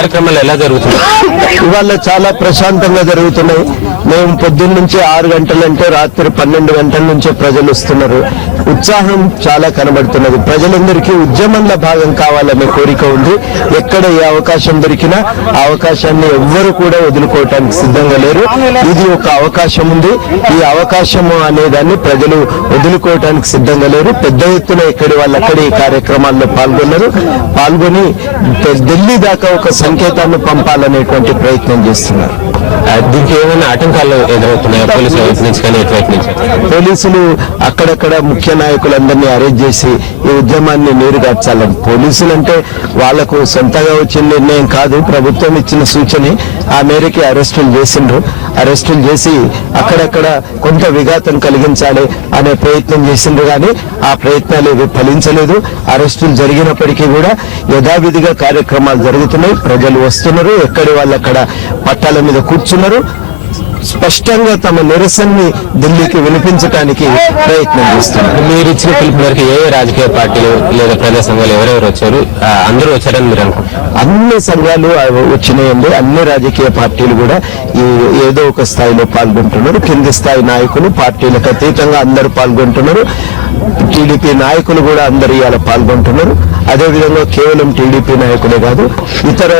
కార్యక్రమాలు ఎలా జరుగుతున్నాయి? ఇవాళ చాలా ప్రశాంతంగా జరుగుతున్నాయి. మేము పొద్దున్న నుంచి 6 గంటలంటే రాత్రి 12 గంటల నుంచే ప్రజలు వస్తున్నారు. ఉత్సాహం చాలా కనబడుతున్నది. ప్రజలందరికీ ఉద్యమంలో భాగం కావాలనే కోరిక ఉంది. ఎక్కడ ఏ అవకాశం దొరికినా ఆ అవకాశాన్ని ఎవ్వరు కూడా వదులుకోవటానికి సిద్ధంగా లేరు. ఇది ఒక అవకాశం ఉంది. ఈ అవకాశము అనేదాన్ని ప్రజలు వదులుకోవటానికి సిద్ధంగా లేరు. పెద్ద ఎత్తున ఎక్కడి వాళ్ళు అక్కడి ఈ కార్యక్రమాల్లో పాల్గొని ఢిల్లీ దాకా ఒక సంకేతాన్ని పంపాలనేటువంటి ప్రయత్నం చేస్తున్నారు. దీనికి ఏమైనా ఆటంకాలు ఎదురవుతున్నాయా పోలీసుల వైపు నుంచి కానీ ఎటువైపు నుంచి? పోలీసులు అక్కడక్కడ ముఖ్య నాయకులందరినీ అరెస్ట్ చేసి ఈ ఉద్యమాన్ని నీరుగార్చాలని. పోలీసులు అంటే వాళ్లకు సొంతగా వచ్చిన నిర్ణయం కాదు, ప్రభుత్వం ఇచ్చిన సూచన. ఆ మేరకి అరెస్టులు చేసిండ్రు. అరెస్టులు చేసి అక్కడక్కడ కొంత విఘాతం కలిగించాలి అనే ప్రయత్నం చేసిండ్రు, కానీ ఆ ప్రయత్నాలు ఏవి ఫలించలేదు. అరెస్టులు జరిగినప్పటికీ కూడా యథావిధిగా కార్యక్రమాలు జరుగుతున్నాయి. ప్రజలు వస్తున్నారు, ఎక్కడి వాళ్ళు అక్కడ పట్టాల మీద కూర్చున్నారు. స్పష్టంగా తమ నిరసనని ఢిల్లీకి వినిపించడానికి ప్రయత్నం చేస్తున్నారు. మీరు ఇచ్చిన పిలుపు మేరకు ఏ రాజకీయ పార్టీలు లేదా ప్రజా సంఘాలు ఎవరెవరు వచ్చారు? అందరూ వచ్చారని మీరు అనుకుంటున్నారు? అన్ని సంఘాలు వచ్చినాయండి. అన్ని రాజకీయ పార్టీలు కూడా ఏదో ఒక స్థాయిలో పాల్గొంటున్నారు. కింది స్థాయి నాయకులు, పార్టీలకు అతీతంగా అందరూ పాల్గొంటున్నారు. టీడీపీ నాయకులు కూడా అందరు ఇవాళ పాల్గొంటున్నారు. అదేవిధంగా కేవలం టీడీపీ నాయకులే కాదు, ఇతర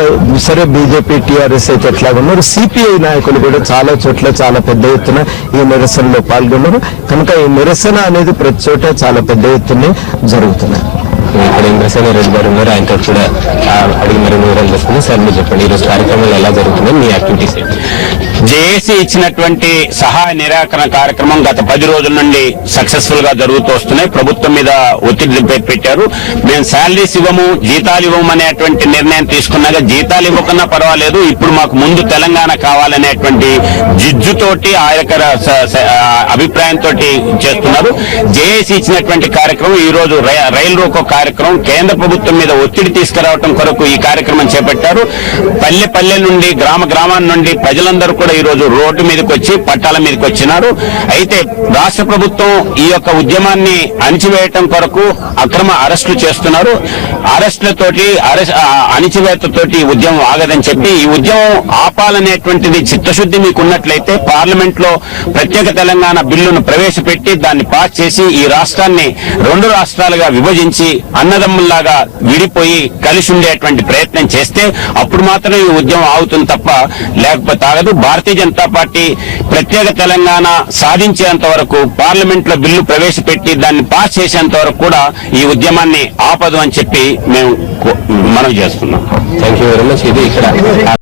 సరే బీజేపీ, టీఆర్ఎస్ అయితే ఎట్లా ఉన్నారు, సిపిఐ నాయకులు కూడా చాలా చోట్ల చాలా పెద్ద ఎత్తున ఈ నిరసనలో పాల్గొన్నారు. కనుక ఈ నిరసన అనేది ప్రతి చోట చాలా పెద్ద ఎత్తున జరుగుతున్నాయి. ఇక్కడ ఇంద్రసేన రెడ్డి గారు ఉన్నారు, ఆయనతో కూడా అడిగి మరి వివరాలు తెలుస్తుంది. సార్ మీరు చెప్పండి, ఈరోజు కార్యక్రమాలు ఎలా జరుగుతున్నాయి, మీ యాక్టివిటీస్? జేఏసీ ఇచ్చినటువంటి సహాయ నిరాకరణ కార్యక్రమం గత 10 రోజుల నుండి సక్సెస్ఫుల్ గా జరుగుతూ వస్తున్నాయి. ప్రభుత్వం మీద ఒత్తిడి పెట్టారు. మేము శాలరీస్ ఇవ్వము, జీతాలు ఇవ్వము అనేటువంటి నిర్ణయం తీసుకున్నాక జీతాలు ఇవ్వకున్నా పర్వాలేదు, ఇప్పుడు మాకు ముందు తెలంగాణ కావాలనేటువంటి జిజ్జుతోటి ఆ యొక్క అభిప్రాయంతో చేస్తున్నారు. జేఏసీ ఇచ్చినటువంటి కార్యక్రమం ఈ రోజు రైలు రోకో కార్యక్రమం కేంద్ర ప్రభుత్వం మీద ఒత్తిడి తీసుకురావడం కొరకు ఈ కార్యక్రమం చేపట్టారు. పల్లె నుండి గ్రామాల నుండి ప్రజలందరూ కూడా ఈ రోజు రోడ్డు మీదకి వచ్చి పట్టాల మీదకి వచ్చినారు. అయితే రాష్ట్ర ప్రభుత్వం ఈ యొక్క ఉద్యమాన్ని అణిచివేయటం కొరకు అక్రమ అరెస్టులు చేస్తున్నారు. అరెస్టులతోటి అణిచివేతతోటి ఈ ఉద్యమం ఆగదని చెప్పి, ఈ ఉద్యమం ఆపాలనేటువంటిది చిత్తశుద్ధి మీకు ఉన్నట్లయితే పార్లమెంట్ లో ప్రత్యేక తెలంగాణ బిల్లును ప్రవేశపెట్టి దాన్ని పాస్ చేసి ఈ రాష్ట్రాన్ని 2 రాష్ట్రాలుగా విభజించి అన్నదమ్ముల్లాగా విడిపోయి కలిసి ఉండేటువంటి ప్రయత్నం చేస్తే అప్పుడు మాత్రం ఈ ఉద్యమం ఆగుతుంది తప్ప లేకపోతే ఆగదు. భారతీయ జనతా పార్టీ ప్రత్యేక తెలంగాణ సాధించేంత వరకు పార్లమెంట్ లో బిల్లు ప్రవేశపెట్టి దాన్ని పాస్ చేసేంత వరకు కూడా ఈ ఉద్యమాన్ని ఆపదు అని చెప్పి మేము మనవి చేస్తున్నాం. Thank you very much. ఇది ఇక్కడ